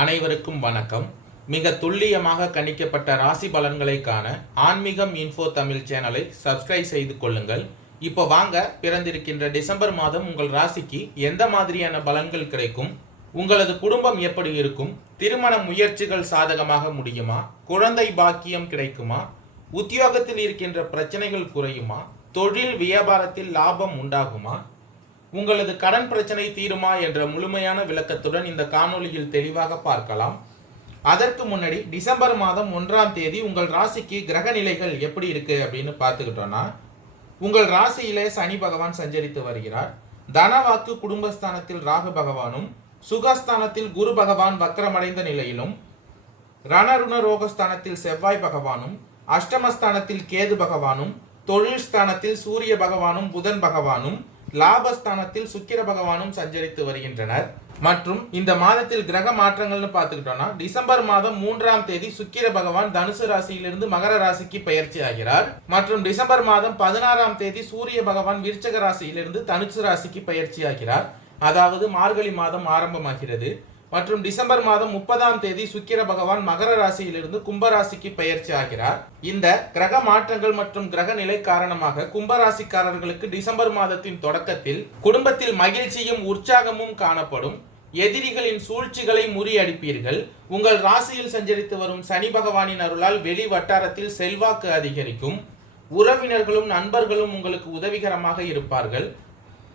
அனைவருக்கும் வணக்கம். மிக துல்லியமாக கணிக்கப்பட்ட ராசி பலன்களை காண ஆன்மீகம் இன்ஃபோ தமிழ் சேனலை சப்ஸ்கிரைப் செய்து கொள்ளுங்கள். இப்போ வாங்க பிறந்திருக்கின்ற டிசம்பர் மாதம் உங்கள் ராசிக்கு எந்த மாதிரியான பலன்கள் கிடைக்கும்? உங்களது குடும்பம் எப்படி இருக்கும்? திருமண முயற்சிகள் சாதகமாக முடியுமா? குழந்தை பாக்கியம் கிடைக்குமா? உத்தியோகத்தில் இருக்கின்ற பிரச்சனைகள் குறையுமா? தொழில் வியாபாரத்தில் லாபம் உண்டாகுமா? உங்களது கடன் பிரச்சனை தீருமா என்ற முழுமையான விளக்கத்துடன் இந்த காணொளியில் தெளிவாக பார்க்கலாம். அதற்கு முன்னாடி டிசம்பர் மாதம் ஒன்றாம் தேதி உங்கள் ராசிக்கு கிரக நிலைகள் எப்படி இருக்கு அப்படின்னு பார்த்துக்கிட்டோம்னா உங்கள் ராசியிலே சனி பகவான் சஞ்சரித்து வருகிறார். தனவாக்கு குடும்பஸ்தானத்தில் ராகு பகவானும் சுகஸ்தானத்தில் குரு பகவான் வக்கரமடைந்த நிலையிலும் ரணருண ரோகஸ்தானத்தில் செவ்வாய் பகவானும் அஷ்டமஸ்தானத்தில் கேது பகவானும் தொழில் ஸ்தானத்தில் சூரிய பகவானும் புதன் பகவானும் லாபஸ்தானத்தில் சுக்கிர பகவானும் சஞ்சரித்து வருகின்றனர். மற்றும் இந்த மாதத்தில் கிரக மாற்றங்கள்னு பார்த்துக்கிட்டோம்னா டிசம்பர் மாதம் மூன்றாம் தேதி சுக்கிர பகவான் தனுசு ராசியிலிருந்து மகர ராசிக்கு பயிற்சி ஆகிறார். மற்றும் டிசம்பர் மாதம் பதினாறாம் தேதி சூரிய பகவான் விருச்சக ராசியிலிருந்து தனுசு ராசிக்கு பயிற்சி ஆகிறார். அதாவது மார்கழி மாதம் ஆரம்பமாகிறது. மற்றும் டிசம்பர் மாதம் முப்பதாம் தேதி சுக்கிர பகவான் மகர ராசியிலிருந்து கும்பராசிக்கு பெயர்ச்சி ஆகிறார். இந்த கிரக மாற்றங்கள் மற்றும் கிரக நிலை காரணமாக கும்பராசிக்காரர்களுக்கு டிசம்பர் மாதத்தின் தொடக்கத்தில் குடும்பத்தில் மகிழ்ச்சியும் உற்சாகமும் காணப்படும். எதிரிகளின் சூழ்ச்சிகளை முறியடிப்பீர்கள். உங்கள் ராசியில் சஞ்சரித்து வரும் சனி பகவானின் அருளால் வெளி வட்டாரத்தில் செல்வாக்கு அதிகரிக்கும். உறவினர்களும் நண்பர்களும் உங்களுக்கு உதவிகரமாக இருப்பார்கள்.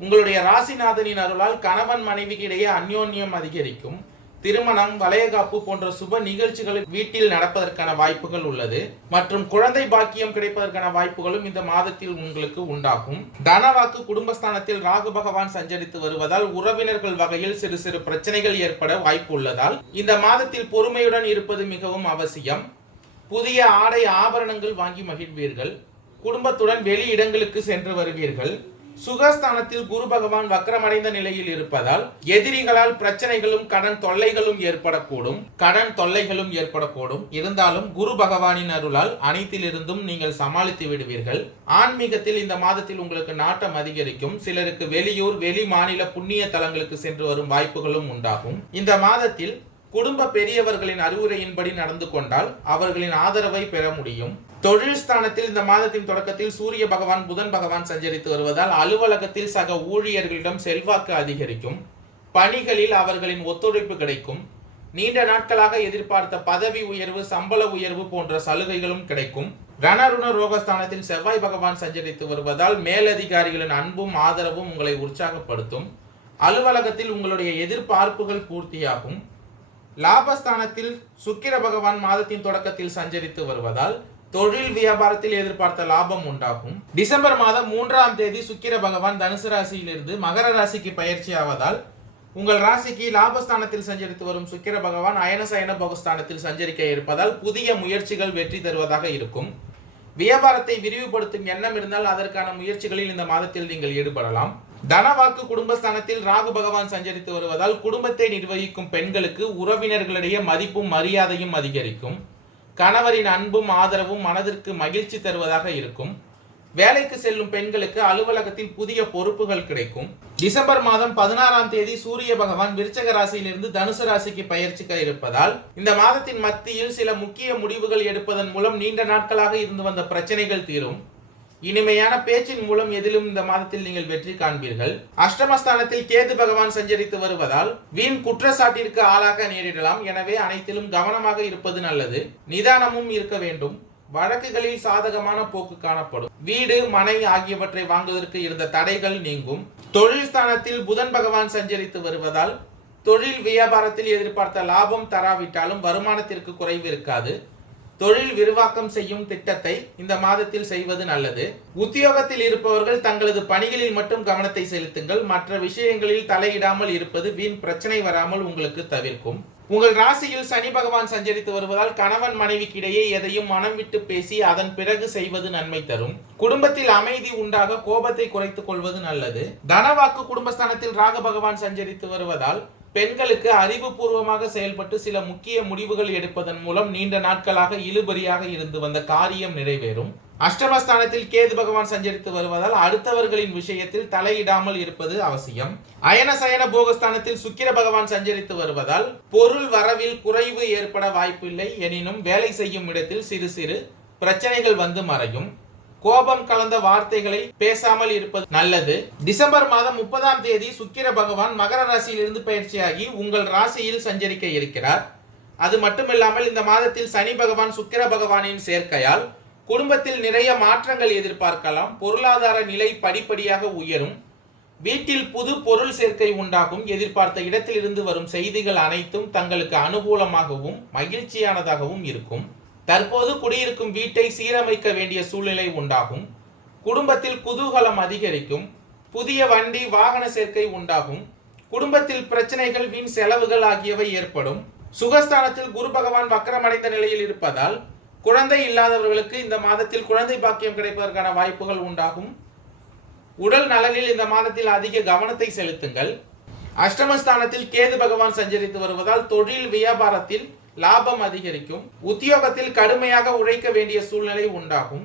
உங்களுடைய ராசிநாதனின் அருளால் கணவன் மனைவிக்கு இடையே அந்யோன்யம் அதிகரிக்கும். திருமணம் வளையகாப்பு போன்ற சுப நிகழ்ச்சிகள் வீட்டில் நடப்பதற்கான வாய்ப்புகள் உள்ளது. மற்றும் குழந்தை பாக்கியம் கிடைப்பதற்கான வாய்ப்புகளும் இந்த மாதத்தில் உங்களுக்கு உண்டாகும். தனவாக்கு குடும்பஸ்தானத்தில் ராகு பகவான் சஞ்சரித்து வருவதால் உறவினர்கள் வகையில் சிறு சிறு பிரச்சனைகள் ஏற்பட வாய்ப்பு உள்ளதால் இந்த மாதத்தில் பொறுமையுடன் இருப்பது மிகவும் அவசியம். புதிய ஆடை ஆபரணங்கள் வாங்கி மகிழ்வீர்கள். குடும்பத்துடன் வெளி இடங்களுக்கு சென்று வருவீர்கள். சுகஸ்தானத்தில் குரு பகவான் வக்கரமடைந்த நிலையில் இருப்பதால் எதிரிகளால் பிரச்சனைகளும் கடன் தொல்லைகளும் ஏற்படக்கூடும். கடன் தொல்லைகளும் ஏற்படக்கூடும். இருந்தாலும் குரு பகவானின் அருளால் அனைத்திலிருந்தும் நீங்கள் சமாளித்து விடுவீர்கள். ஆன்மீகத்தில் இந்த மாதத்தில் உங்களுக்கு நாட்டம் அதிகரிக்கும். சிலருக்கு வெளியூர் வெளி மாநில புண்ணிய தலங்களுக்கு சென்று வரும் வாய்ப்புகளும் உண்டாகும். இந்த மாதத்தில் குடும்ப பெரியவர்களின் அறிவுரையின்படி நடந்து கொண்டால் அவர்களின் ஆதரவை பெற முடியும். தொழில் ஸ்தானத்தில் இந்த மாதத்தின் தொடக்கத்தில் சூரிய பகவான் புதன் பகவான் சஞ்சரித்து வருவதால் அலுவலகத்தில் சக ஊழியர்களிடம் செல்வாக்கு அதிகரிக்கும். பணிகளில் அவர்களின் ஒத்துழைப்பு கிடைக்கும். நீண்ட நாட்களாக எதிர்பார்த்த பதவி உயர்வு சம்பள உயர்வு போன்ற சலுகைகளும் கிடைக்கும். ரணருண ரோகஸ்தானத்தில் செவ்வாய் பகவான் சஞ்சரித்து வருவதால் மேலதிகாரிகளின் அன்பும் ஆதரவும் உங்களை உற்சாகப்படுத்தும். அலுவலகத்தில் உங்களுடைய எதிர்பார்ப்புகள் பூர்த்தியாகும். லாபஸ்தானத்தில் சுக்கிர பகவான் மாதத்தின் தொடக்கத்தில் சஞ்சரித்து வருவதால் தொழில் வியாபாரத்தில் எதிர்பார்த்த லாபம் உண்டாகும். டிசம்பர் மாதம் மூன்றாம் தேதி சுக்கிர பகவான் தனுசு ராசியிலிருந்து மகர ராசிக்கு பயிற்சி ஆவதால் உங்கள் ராசிக்கு லாபஸ்தானத்தில் சஞ்சரித்து வரும் சுக்கிர பகவான் அயனசயன பகஸ்தானத்தில் சஞ்சரிக்க இருப்பதால் புதிய முயற்சிகள் வெற்றி தருவதாக இருக்கும். வியாபாரத்தை விரிவுபடுத்தும் எண்ணம் இருந்தால் அதற்கான முயற்சிகளில் இந்த மாதத்தில் நீங்கள் ஈடுபடலாம். தனவாக்கு குடும்பஸ்தானத்தில் ராகு பகவான் சஞ்சரித்து வருவதால் குடும்பத்தை நிர்வகிக்கும் பெண்களுக்கு உறவினர்களிடையே மதிப்பும் மரியாதையும் அதிகரிக்கும். கணவரின் அன்பும் ஆதரவும் மனதிற்கு மகிழ்ச்சி தருவதாக இருக்கும். வேலைக்கு செல்லும் பெண்களுக்கு அலுவலகத்தில் புதிய பொறுப்புகள் கிடைக்கும். டிசம்பர் மாதம் பதினாறாம் தேதி சூரிய பகவான் விருச்சக ராசியிலிருந்து தனுசு ராசிக்கு பயிற்சிக்க இருப்பதால் இந்த மாதத்தின் மத்தியில் சில முக்கிய முடிவுகள் எடுப்பதன் மூலம் நீண்ட நாட்களாக இருந்து வந்த பிரச்சனைகள் தீரும். இனிமையான பேச்சின் மூலம் எதிலும் இந்த மாதத்தில் நீங்கள் வெற்றி காண்பீர்கள். அஷ்டமஸ்தானத்தில் கேது பகவான் சஞ்சரித்து வருவதால் வீண் குற்றச்சாட்டிற்கு ஆளாக நேரிடலாம். எனவே அனைத்திலும் கவனமாக இருப்பது நல்லது. நிதானமும் இருக்க வேண்டும். வழக்குகளில் சாதகமான போக்கு காணப்படும். வீடு மனை ஆகியவற்றை வாங்குவதற்கு இருந்த தடைகள் நீங்கும். தொழில் ஸ்தானத்தில் புதன் பகவான் சஞ்சரித்து வருவதால் தொழில் வியாபாரத்தில் எதிர்பார்த்த லாபம் தராவிட்டாலும் வருமானத்திற்கு குறைவு இருக்காது. தொழில் விரிவாக்கம் செய்யும் திட்டத்தை இந்த மாதத்தில் செய்வது நல்லது. உத்தியோகத்தில் இருப்பவர்கள் தங்களது பணிகளில் மட்டும் கவனத்தை செலுத்துங்கள். மற்ற விஷயங்களில் தலையிடாமல் இருப்பது வீண் பிரச்சனை வராமல் உங்களுக்கு தவிர்க்கும். உங்கள் ராசியில் சனி பகவான் சஞ்சரித்து வருவதால் கணவன் மனைவிக்கு இடையே எதையும் மனம் விட்டு பேசி அதன் பிறகு செய்வது நன்மை தரும். குடும்பத்தில் அமைதி உண்டாக கோபத்தை குறைத்துக் கொள்வது நல்லது. தனவாக்கு குடும்பஸ்தானத்தில் ராக பகவான் சஞ்சரித்து வருவதால் பெண்களுக்கு அறிவுபூர்வமாக செயல்பட்டு சில முக்கிய முடிவுகள் எடுப்பதன் மூலம் நீண்ட நாட்களாக இழுபறியாக இருந்து வந்த காரியம் நிறைவேறும். அஷ்டமஸ்தானத்தில் கேது பகவான் சஞ்சரித்து வருவதால் அடுத்தவர்களின் விஷயத்தில் தலையிடாமல் இருப்பது அவசியம். அயன சயன போகஸ்தானத்தில் சுக்கிர பகவான் சஞ்சரித்து வருவதால் பொருள் வரவில் குறைவு ஏற்பட வாய்ப்பில்லை. எனினும் வேலை செய்யும் இடத்தில் சிறு சிறு பிரச்சனைகள் வந்து மறையும். கோபம் கலந்த வார்த்தைகளை பேசாமல் இருப்பது நல்லது. டிசம்பர் மாதம் முப்பதாம் தேதி சுக்கிர பகவான் மகர ராசியிலிருந்து பயிற்சியாகி உங்கள் ராசியில் சஞ்சரிக்க இருக்கிறார். அது மட்டுமில்லாமல் இந்த மாதத்தில் சனி பகவான் சுக்கிர பகவானின் சேர்க்கையால் குடும்பத்தில் நிறைய மாற்றங்கள் எதிர்பார்க்கலாம். பொருளாதார நிலை படிப்படியாக உயரும். வீட்டில் புது பொருள் சேர்க்கை உண்டாகும். எதிர்பார்த்த இடத்திலிருந்து வரும் செய்திகள் அனைத்தும் தங்களுக்கு அனுகூலமாகவும் மகிழ்ச்சியானதாகவும் இருக்கும். தற்போது குடியிருக்கும் வீட்டை சீரமைக்க வேண்டிய சூழ்நிலை உண்டாகும். குடும்பத்தில் குதூகலம் அதிகரிக்கும். புதிய வண்டி வாகன சேர்க்கை உண்டாகும். குடும்பத்தில் பிரச்சனைகள் வீண் செலவுகள் ஆகியவை ஏற்படும். சுகஸ்தானத்தில் குரு பகவான் வக்கரமடைந்த நிலையில் இருப்பதால் குழந்தை இல்லாதவர்களுக்கு இந்த மாதத்தில் குழந்தை பாக்கியம் கிடைப்பதற்கான வாய்ப்புகள் உண்டாகும். உடல் நலனில் இந்த மாதத்தில் அதிக கவனத்தை செலுத்துங்கள். அஷ்டமஸ்தானத்தில் கேது பகவான் சஞ்சரித்து வருவதால் தொழில் வியாபாரத்தில் லாபம் அதிகரிக்கும் உத்தியோகத்தில் கடுமையாக உழைக்க வேண்டிய சூழ்நிலை உண்டாகும்.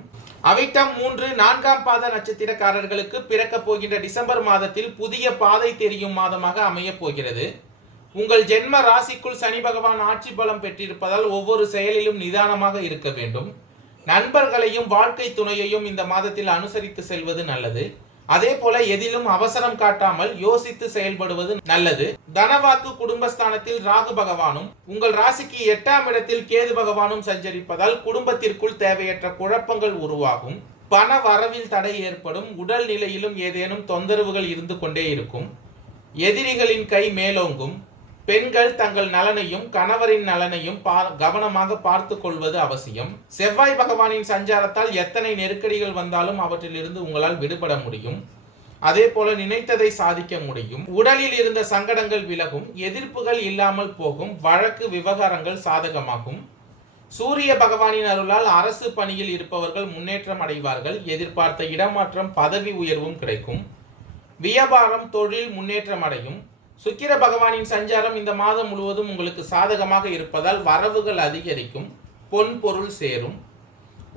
அவிட்டம் மூன்று நான்காம் பாத நட்சத்திரக்காரர்களுக்கு பிறக்கப் போகின்ற டிசம்பர் மாதத்தில் புதிய பாதை தெரியும் மாதமாக அமையப் போகிறது. உங்கள் ஜென்ம ராசிக்குள் சனி பகவான் ஆட்சி பலம் பெற்றிருப்பதால் ஒவ்வொரு செயலிலும் நிதானமாக இருக்க வேண்டும். நண்பர்களையும் வாழ்க்கை துணையையும் இந்த மாதத்தில் அனுசரித்து செல்வது நல்லது. அதே போல எதிலும் அவசரம் காட்டாமல் யோசித்து செயல்படுவது நல்லது. தனவாக்கு குடும்பஸ்தானத்தில் ராகு பகவானும் உங்கள் ராசிக்கு எட்டாம் இடத்தில் கேது பகவானும் சஞ்சரிப்பதால் குடும்பத்திற்குள் தேவையற்ற குழப்பங்கள் உருவாகும். பண வரவில் தடை ஏற்படும் உடல் நிலையிலும் ஏதேனும் தொந்தரவுகள் இருந்து கொண்டே இருக்கும். எதிரிகளின் கை மேலோங்கும். பெண்கள் தங்கள் நலனையும் கணவரின் நலனையும் பா- கவனமாக பார்த்து கொள்வது அவசியம். செவ்வாய் பகவானின் சஞ்சாரத்தால் எத்தனை நெருக்கடிகள் வந்தாலும் அவற்றிலிருந்து உங்களால் விடுபட முடியும். அதே போல நினைத்ததை சாதிக்க முடியும். உடலில் இருந்த சங்கடங்கள் விலகும் எதிர்ப்புகள் இல்லாமல் போகும் வழக்கு விவகாரங்கள் சாதகமாகும். சூரிய பகவானின் அருளால் அரசு பணியில் இருப்பவர்கள் முன்னேற்றம் அடைவார்கள் எதிர்பார்த்த இடமாற்றம் பதவி உயர்வும் கிடைக்கும். வியாபாரம் தொழில் முன்னேற்றம் அடையும். சுக்கிர பகவானின் சஞ்சாரம் இந்த மாதம் முழுவதும் உங்களுக்கு சாதகமாக இருப்பதால் வரவுகள் அதிகரிக்கும் பொன் பொருள் சேரும்.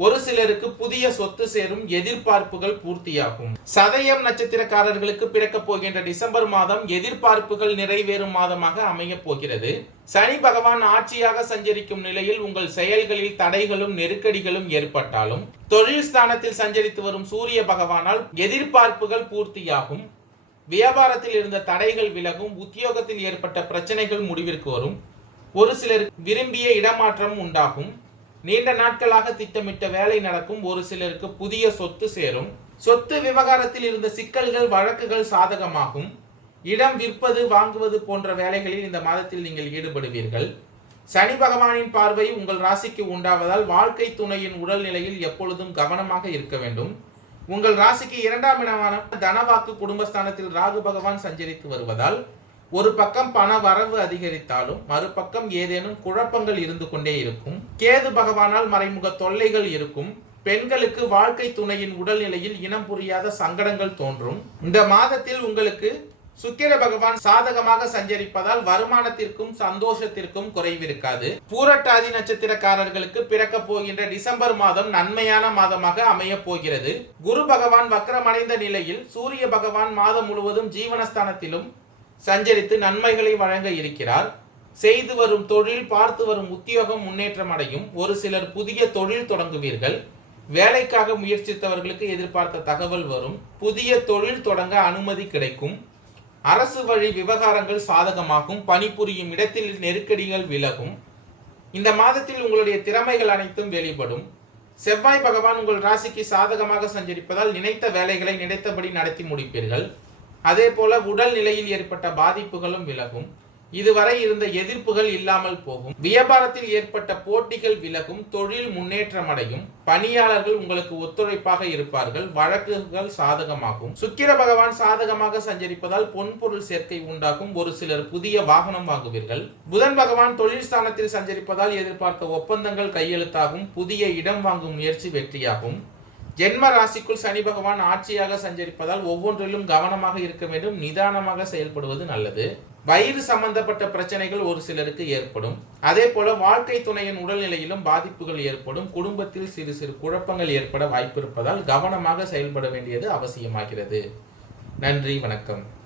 ஒரு சிலருக்கு புதிய சொத்து சேரும் எதிர்பார்ப்புகள் பூர்த்தியாகும். சதயம் நட்சத்திரக்காரர்களுக்கு பிறக்கப் போகின்ற டிசம்பர் மாதம் எதிர்பார்ப்புகள் நிறைவேறும் மாதமாக அமையப் போகிறது. சனி பகவான் ஆட்சியாக சஞ்சரிக்கும் நிலையில் உங்கள் செயல்களில் தடைகளும் நெருக்கடிகளும் ஏற்பட்டாலும் தொழில் ஸ்தானத்தில் சஞ்சரித்து வரும் சூரிய பகவானால் எதிர்பார்ப்புகள் பூர்த்தியாகும். வியாபாரத்தில் இருந்த தடைகள் விலகும் உத்தியோகத்தில் ஏற்பட்ட பிரச்சனைகள் முடிவிற்கு வரும். ஒரு சிலர் விரும்பிய இடமாற்றம் உண்டாகும். நீண்ட நாட்களாக திட்டமிட்ட வேலை நடக்கும் ஒரு சிலருக்கு புதிய சொத்து சேரும். சொத்து விவகாரத்தில் இருந்த சிக்கல்கள் வழக்குகள் சாதகமாகும். இடம் விற்பது வாங்குவது போன்ற வேலைகளில் இந்த மாதத்தில் நீங்கள் ஈடுபடுவீர்கள். சனி பகவானின் பார்வை உங்கள் ராசிக்கு உண்டாவதால் வாழ்க்கை துணையின் உடல்நிலையில் எப்பொழுதும் கவனமாக இருக்க வேண்டும். உங்கள் ராசிக்கு இரண்டாம் இடமான தனவாக்கு குடும்பஸ்தானத்தில் ராகு பகவான் சஞ்சரித்து வருவதால் ஒரு பக்கம் பண வரவு அதிகரித்தாலும் மறுபக்கம் ஏதேனும் குழப்பங்கள் இருந்து கொண்டே இருக்கும். கேது பகவானால் மறைமுக தொல்லைகள் இருக்கும். பெண்களுக்கு வாழ்க்கை துணையின் உடல்நிலையில் இனம் புரியாத சங்கடங்கள் தோன்றும். இந்த மாதத்தில் உங்களுக்கு சுக்கிர பகவான் சாதகமாக சஞ்சரிப்பதால் வருமானத்திற்கும் சந்தோஷத்திற்கும் குறைவிருக்காது. பூரட்டாதி நட்சத்திரக்காரர்களுக்கு பிறக்க போகின்ற டிசம்பர் மாதம் நன்மையான மாதமாக அமைய போகிறது. குரு பகவான் வக்கரமடைந்த நிலையில் சூரிய பகவான் மாதம் முழுவதும் ஜீவனஸ்தானத்திலும் சஞ்சரித்து நன்மைகளை வழங்க இருக்கிறார். செய்து வரும் தொழில் பார்த்து வரும் உத்தியோகம் முன்னேற்றம் அடையும் ஒரு சிலர் புதிய தொழில் தொடங்குவீர்கள். வேலைக்காக முயற்சித்தவர்களுக்கு எதிர்பார்த்த தகவல் வரும். புதிய தொழில் தொடங்க அனுமதி கிடைக்கும். அரசு வழி விவகாரங்கள் சாதகமாகும் பணிபுரியும் இடத்தில் நெருக்கடிகள் விலகும். இந்த மாதத்தில் உங்களுடைய திறமைகள் அனைத்தும் வெளிப்படும். செவ்வாய் பகவான் உங்கள் ராசிக்கு சாதகமாக சஞ்சரிப்பதால் நினைத்த வேலைகளை நினைத்தபடி நடத்தி முடிப்பீர்கள். அதே போல உடல் நிலையில் ஏற்பட்ட பாதிப்புகளும் விலகும். இதுவரை இருந்த எதிர்ப்புகள் இல்லாமல் போகும். வியாபாரத்தில் ஏற்பட்ட போட்டிகள் விலகும் தொழில் முன்னேற்றமடையும் பணியாளர்கள் உங்களுக்கு ஒத்துழைப்பாக இருப்பார்கள் வழக்குகள் சாதகமாகும். சுக்கிர பகவான் சாதகமாக சஞ்சரிப்பதால் பொன்பொருள் சேர்க்கை உண்டாகும் ஒரு சிலர் புதிய வாகனம் வாங்குவீர்கள். புதன் பகவான் தொழில் ஸ்தானத்தில் சஞ்சரிப்பதால் எதிர்பார்த்த ஒப்பந்தங்கள் கையெழுத்தாகும் புதிய இடம் வாங்கும் முயற்சி வெற்றியாகும். ஜென்ம ராசிக்குள் சனி பகவான் ஆட்சியாக சஞ்சரிப்பதால் ஒவ்வொன்றிலும் கவனமாக இருக்க வேண்டும் நிதானமாக செயல்படுவது நல்லது. வயிறு சம்பந்தப்பட்ட பிரச்சனைகள் ஒரு சிலருக்கு ஏற்படும். அதே போல வாழ்க்கை துணையின் உடல்நிலையிலும் பாதிப்புகள் ஏற்படும். குடும்பத்தில் சிறு சிறு குழப்பங்கள் ஏற்பட வாய்ப்பு இருப்பதால் கவனமாக செயல்பட வேண்டியது அவசியமாகிறது. நன்றி வணக்கம்.